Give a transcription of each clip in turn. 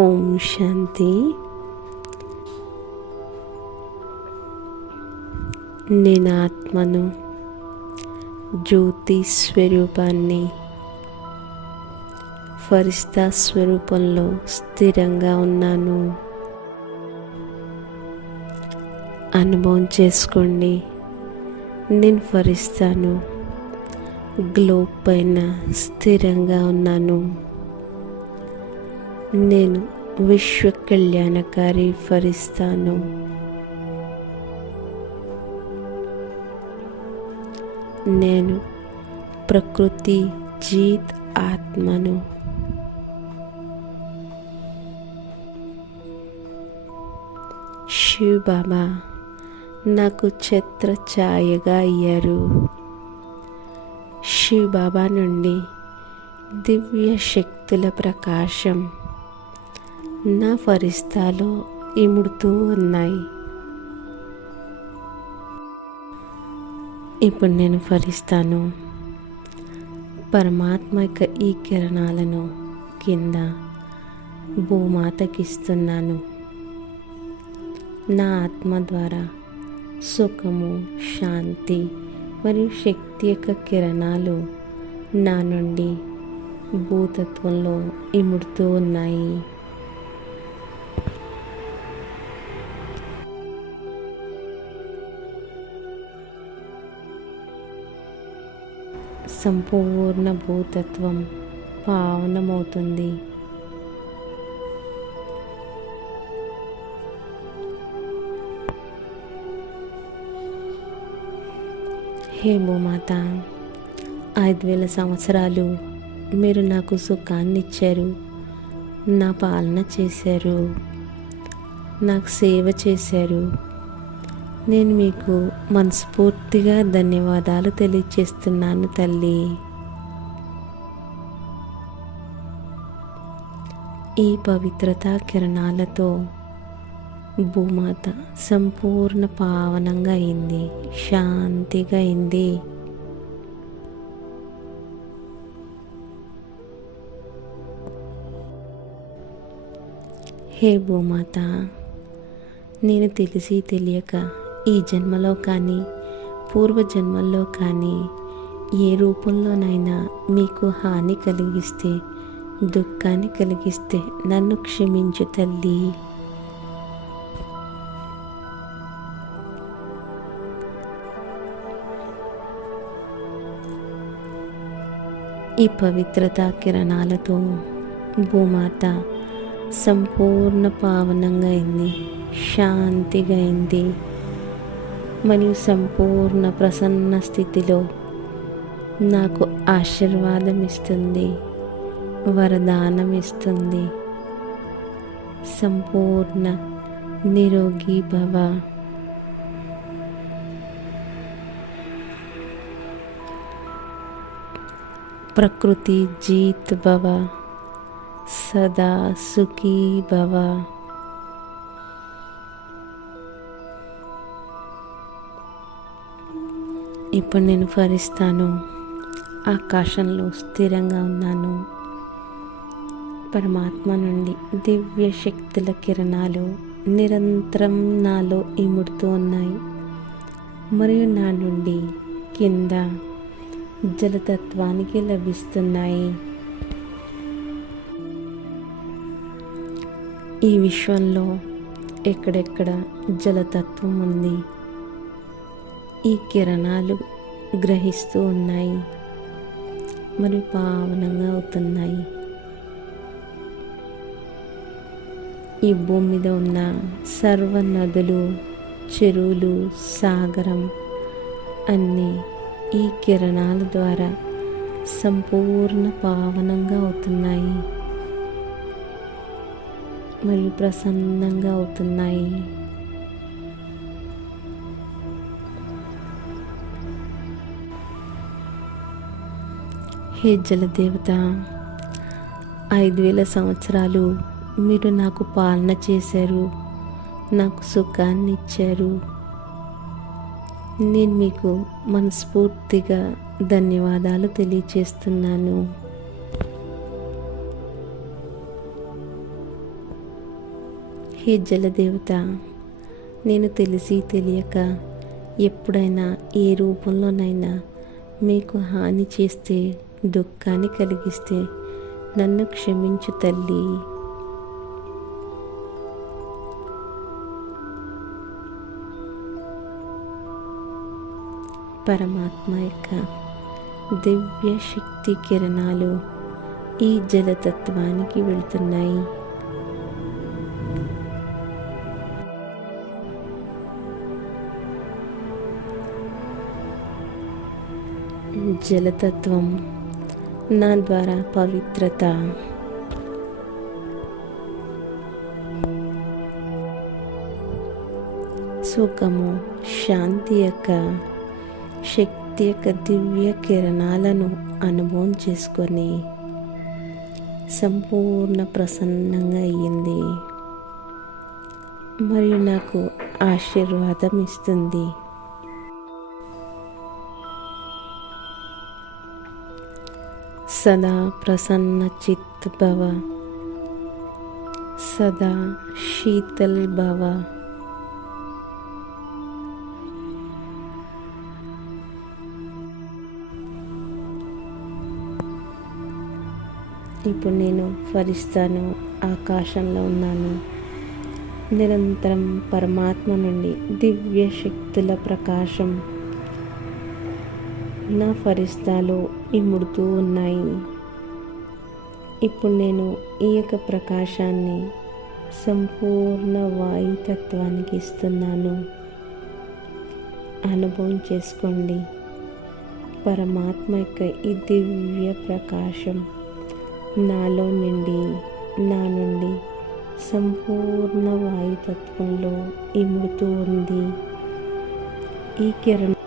ఓం శాంతి. నేను ఆత్మను జ్యోతి స్వరూపాన్ని ఫరిస్తా స్వరూపంలో స్థిరంగా ఉన్నాను. అనుభవం చేసుకోండి. నేను ఫరిస్తాను గ్లోబ్ పైన స్థిరంగా ఉన్నాను. నేను విశ్వ కళ్యాణకారి ఫరిస్తాను. నేను ప్రకృతి జీత్ ఆత్మను. శివ్ బాబా నాకు ఛత్ర ఛాయగా అయ్యారు. శివ్ బాబా నుండి దివ్య శక్తుల ప్రకాశం. నా ఫరిస్తాలో ఇముడుతూ ఉన్నాయి. ఇప్పుడు నేను ఫరిస్తాను. పరమాత్మ యొక్క ఈ కిరణాలను కింద భూమాతకిస్తున్నాను. నా ఆత్మ ద్వారా సుఖము శాంతి మరియు శక్తి యొక్క కిరణాలు నా నుండి భూతత్వంలో ఇముడుతూ ఉన్నాయి. సంపూర్ణ భూతత్వం పావనమవుతుంది. హే భూమాత ఐదు వేల సంవత్సరాలు మీరు నాకు సుఖాన్ని ఇచ్చారు నా పాలన చేశారు నాకు సేవ చేశారు. నేను మీకు మనస్ఫూర్తిగా ధన్యవాదాలు తెలియచేస్తున్నాను తల్లి. ఈ పవిత్రత కిరణాలతో భూమాత సంపూర్ణ పావనంగా అయింది శాంతిగా అయింది. హే భూమాత నేను తెలిసి తెలియక ఈ జన్మలో కానీ పూర్వజన్మల్లో కానీ ఏ రూపంలోనైనా మీకు హాని కలిగిస్తే దుఃఖాన్ని కలిగిస్తే నన్ను క్షమించు తల్లి. ఈ పవిత్రత కిరణాలతో భూమాత సంపూర్ణ పావనంగా అయింది శాంతిగా అయింది. మరియు సంపూర్ణ ప్రసన్న స్థితిలో నాకు ఆశీర్వాదం ఇస్తుంది వరదానం ఇస్తుంది సంపూర్ణ నిరోగి భవ. ప్రకృతి జీత్ భవ. సదా సుఖీ భవ. ఇప్పుడు నేను ఫరిస్తాను ఆకాశంలో స్థిరంగా ఉన్నాను. పరమాత్మ నుండి దివ్య శక్తుల కిరణాలు నిరంతరం నాలో ఇముడుతూ ఉన్నాయి. మరియు నా నుండి కింద జలతత్వానికి లభిస్తున్నాయి. ఈ విశ్వంలో ఎక్కడెక్కడ జలతత్వం ఉంది? ఈ కిరణాలు గ్రహిస్తూ ఉన్నాయి. మరియు పావనంగా అవుతున్నాయి. ఈ భూమి మీద ఉన్న సర్వ నదులు చెరువులు సాగరం అన్నీ ఈ కిరణాల ద్వారా సంపూర్ణ పావనంగా అవుతున్నాయి. మరియు ప్రసన్నంగా అవుతున్నాయి. హే జలదేవత ఐదు వేల సంవత్సరాలు మీరు నాకు పాలన చేశారు నాకు సుఖాన్ని ఇచ్చారు. నేను మీకు మనస్ఫూర్తిగా ధన్యవాదాలు తెలియచేస్తున్నాను హే జలదేవత నేను తెలిసి తెలియక ఎప్పుడైనా ఏ రూపంలోనైనా మీకు హాని చేస్తే దుఃఖాన్ని కలిగిస్తే నన్ను క్షమించు తల్లి. పరమాత్మ యొక్క దివ్య శక్తి కిరణాలు ఈ జలతత్వానికి వెళ్తున్నాయి. జలతత్వం నా ద్వారా పవిత్రత. సుఖము శాంతి యొక్క శక్తి యొక్క దివ్య కిరణాలను అనుభవం చేసుకొని సంపూర్ణ ప్రసన్నంగా అయ్యింది. మరియు నాకు ఆశీర్వాదం ఇస్తుంది. సదా ప్రసన్న చిత్ భవ సదా శీతల్ భవ ఇప్పుడు నేను ఫలిస్తాను ఆకాశంలో ఉన్నాను. నిరంతరం పరమాత్మ నుండి దివ్య శక్తుల ప్రకాశం. నా ఫరిస్తాలు ఇముడుతూ ఉన్నాయి. ఇప్పుడు నేను ఈ యొక్క ప్రకాశాన్ని సంపూర్ణ వాయుతత్వానికి ఇస్తున్నాను. అనుభవం చేసుకోండి. పరమాత్మ యొక్క ఈ దివ్య ప్రకాశం నాలో నుండి నా నుండి సంపూర్ణ వాయుతత్వంలో ఇముడుతూ ఉంది. ఈ కిరణం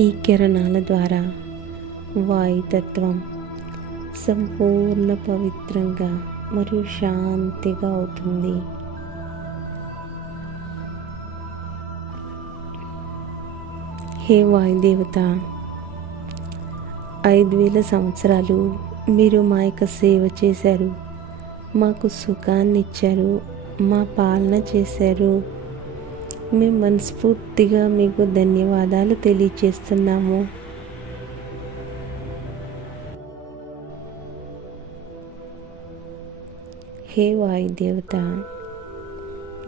ఈ కిరణాల ద్వారా వాయుతత్వం సంపూర్ణ పవిత్రంగా మరియు శాంతిగా అవుతుంది. హే వాయుదేవత ఐదు వేల సంవత్సరాలు మీరు మా యొక్క సేవ చేశారు మాకు సుఖాన్ని ఇచ్చారు మా పాలన చేశారు మేము మనస్ఫూర్తిగా మీకు ధన్యవాదాలు తెలియచేస్తున్నాము హే వాయుదేవత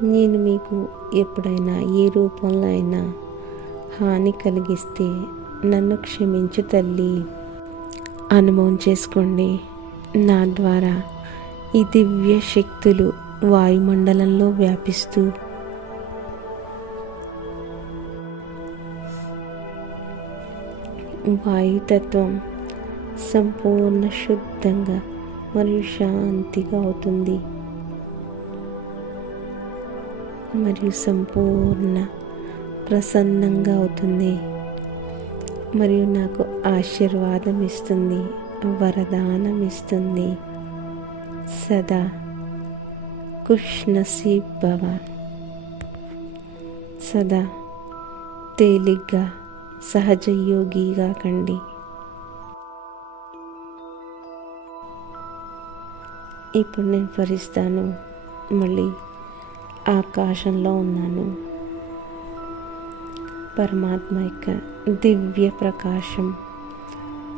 నేను మీకు ఎప్పుడైనా ఏ రూపంలో అయినా హాని కలిగిస్తే నన్ను క్షమించు తల్లి. అనుభవం చేసుకోండి. నా ద్వారా ఈ దివ్య శక్తులు వాయుమండలంలో వ్యాపిస్తూ వాయుతత్వం సంపూర్ణ శుద్ధంగా మరియు శాంతిగా అవుతుంది. మరియు సంపూర్ణ ప్రసన్నంగా అవుతుంది. మరియు నాకు ఆశీర్వాదం ఇస్తుంది వరదానం ఇస్తుంది. సదా కుష్నసీబ్ భవ సదా తేలిగ్గా సహజయోగిగా కండి. ఇప్పుడు నేను ఫరిస్తాను. మళ్ళీ ఆకాశంలో ఉన్నాను. పరమాత్మ యొక్క దివ్య ప్రకాశం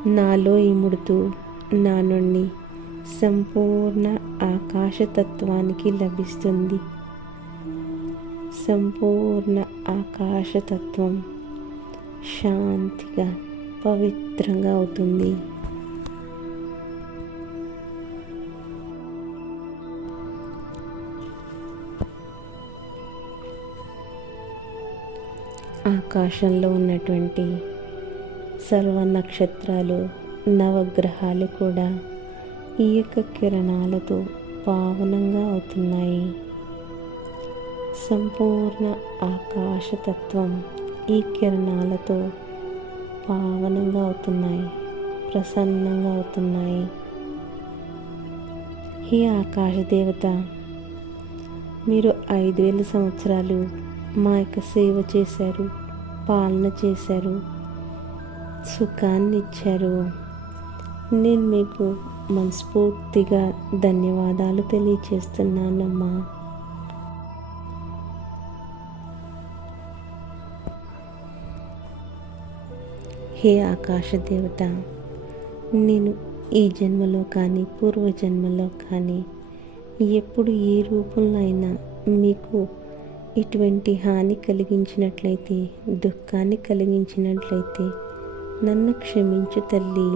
నాలో ఇముడుతూ నా నుండి సంపూర్ణ ఆకాశతత్వానికి లభిస్తుంది. సంపూర్ణ ఆకాశతత్వం శాంతిగా పవిత్రంగా అవుతుంది. ఆకాశంలో ఉన్నటువంటి సర్వ నక్షత్రాలు నవగ్రహాలు కూడా ఈ యొక్క కిరణాలతో పావనంగా అవుతున్నాయి. సంపూర్ణ ఆకాశతత్వం ఈ కిరణాలతో పావనంగా అవుతున్నాయి ప్రసన్నంగా అవుతున్నాయి. ఈ ఆకాశ దేవత మీరు ఐదు వేల సంవత్సరాలు మా యొక్క సేవ చేశారు పాలన చేశారు సుఖాన్ని ఇచ్చారు. నేను మీకు మనస్ఫూర్తిగా ధన్యవాదాలు తెలియచేస్తున్నానమ్మా. హే ఆకాశ దేవత నేను ఈ జన్మలో కానీ పూర్వ జన్మలో కానీ ఎప్పుడు ఏ రూపంలో అయినా మీకు ఇటువంటి హాని కలిగించినట్లయితే దుఃఖాన్ని కలిగించినట్లయితే నన్ను క్షమించు తల్లి.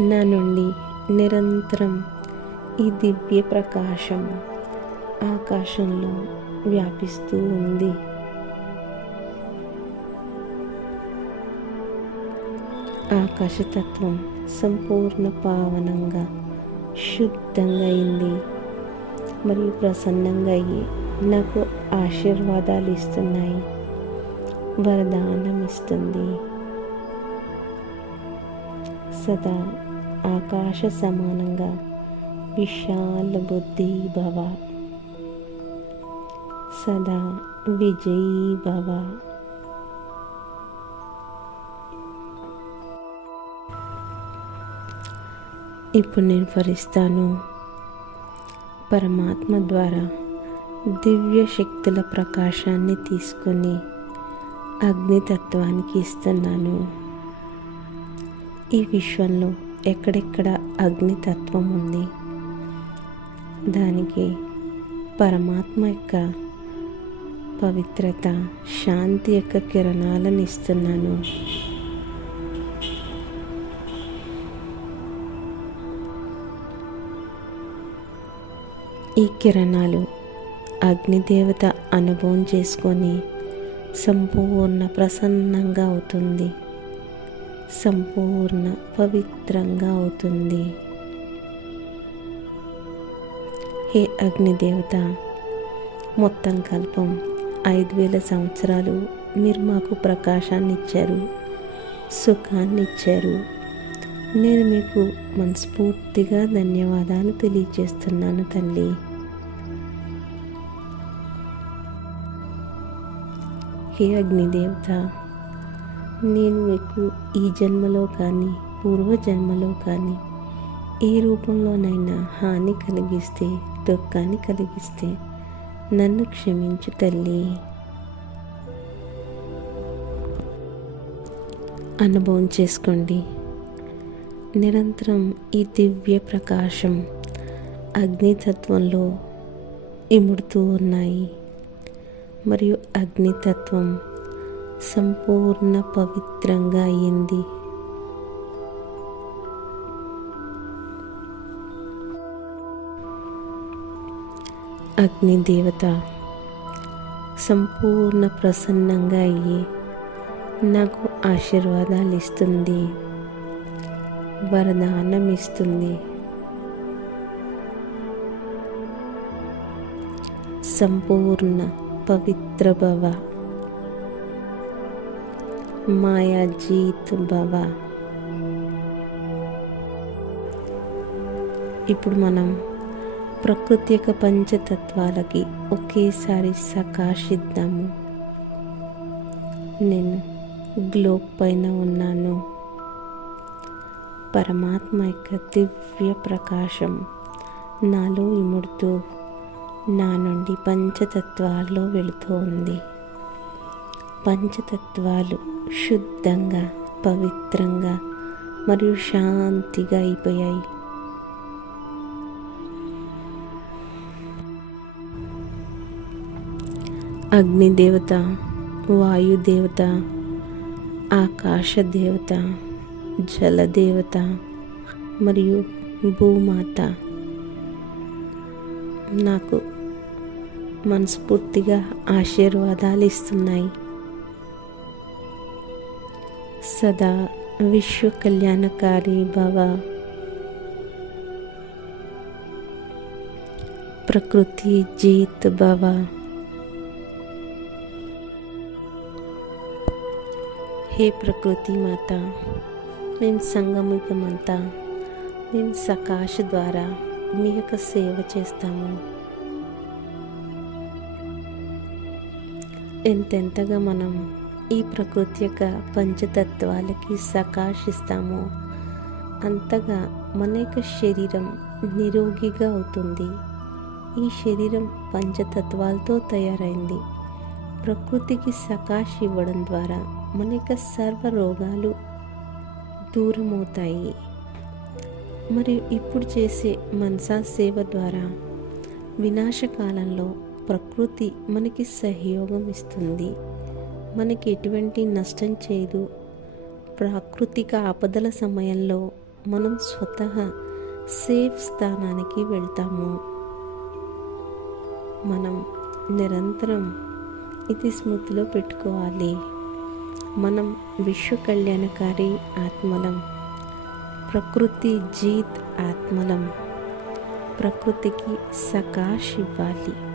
నా నుండి నిరంతరం ఈ దివ్య ప్రకాశం ఆకాశంలో వ్యాపిస్తూ ఉంది. ఆకాశతత్వం సంపూర్ణ పావనంగా శుద్ధంగా అయింది. మరియు ప్రసన్నంగా అయ్యి నాకు ఆశీర్వాదాలు ఇస్తున్నాయి. వరదానం ఇస్తుంది సదా ఆకాశ సమానంగా విశాల బుద్ధి భవ సదా విజయీ భవ ఇప్పుడు నేను ఫలిస్తాను పరమాత్మ ద్వారా దివ్య శక్తుల ప్రకాశాన్ని తీసుకొని అగ్నితత్వానికి ఇస్తున్నాను. ఈ విశ్వంలో ఎక్కడెక్కడ అగ్నితత్వం ఉంది? దానికి పరమాత్మ యొక్క పవిత్రత శాంతి యొక్క కిరణాలను ఇస్తున్నాను. ఈ కిరణాలు అగ్నిదేవత అనుభవం చేసుకొని సంపూర్ణ ప్రసన్నంగా అవుతుంది. సంపూర్ణ పవిత్రంగా అవుతుంది. హే అగ్నిదేవత మొత్తం కల్పం ఐదు వేల సంవత్సరాలు మీరు మాకు ప్రకాశాన్ని ఇచ్చారు సుఖాన్ని ఇచ్చారు నేను మీకు మనస్ఫూర్తిగా ధన్యవాదాలు తెలియజేస్తున్నాను తల్లి. హే అగ్నిదేవత నేను మీకు ఈ జన్మలో కానీ పూర్వ జన్మలో కానీ ఏ రూపంలోనైనా హాని కలిగిస్తే దుఃఖాన్ని కలిగిస్తే నన్ను క్షమించు తల్లి. అనుభవం చేసుకోండి. నిరంతరం ఈ దివ్య ప్రకాశం అగ్నితత్వంలో ఇముడుతూ ఉన్నాయి. మరియు అగ్నితత్వం సంపూర్ణ పవిత్రంగా అయింది. అగ్నిదేవత సంపూర్ణ ప్రసన్నంగా అయ్యి నాకు ఆశీర్వాదాలు ఇస్తుంది వరదానం ఇస్తుంది. సంపూర్ణ పవిత్ర భవ మాయాజీత్ భవ. ఇప్పుడు మనం ప్రకృతి యొక్క పంచతత్వాలకి ఒకేసారి సకాశిద్దాము. నేను గ్లోబ్ పైన ఉన్నాను. పరమాత్మ యొక్క దివ్య ప్రకాశం నాలో ఇముడుతూ నా నుండి పంచతత్వాల్లో వెళుతూ ఉంది. పంచతత్వాలు శుద్ధంగా పవిత్రంగా మరియు శాంతిగా అయిపోయాయి. అగ్నిదేవత వాయుదేవత ఆకాశ దేవత జలదేవత మరియు భూమాత నాకు మనస్ఫూర్తిగా ఆశీర్వాదాలు ఇస్తున్నాయి సదా విశ్వ కళ్యాణకారి భవ ప్రకృతి జీత్ భవ హే ప్రకృతి మాత మేము సంగముఖమంతా మేము సకాశ ద్వారా మీ యొక్క సేవ చేస్తాము. ఎంతెంతగా మనం ఈ ప్రకృతి యొక్క పంచతత్వాలకి సకాశిస్తామో అంతగా మన యొక్క శరీరం నిరోగిగా అవుతుంది. ఈ శరీరం పంచతత్వాలతో తయారైంది. ప్రకృతికి సకాశ్ ఇవ్వడం ద్వారా మన యొక్క సర్వ రోగాలు దూరమవుతాయి. మరియు ఇప్పుడు చేసే మనసా సేవ ద్వారా వినాశకాలంలో ప్రకృతి మనకి సహయోగం ఇస్తుంది. మనకి ఎటువంటి నష్టం చేయదు. ప్రాకృతిక ఆపదల సమయంలో మనం స్వతహా సేఫ్ స్థానానికి వెళ్తాము. మనం నిరంతరం ఇది స్మృతిలో పెట్టుకోవాలి. మనం విశ్వ కళ్యాణకారి ఆత్మలం. ప్రకృతి జీత్ ఆత్మలం. ప్రకృతికి సకాష్ ఇవ్వాలి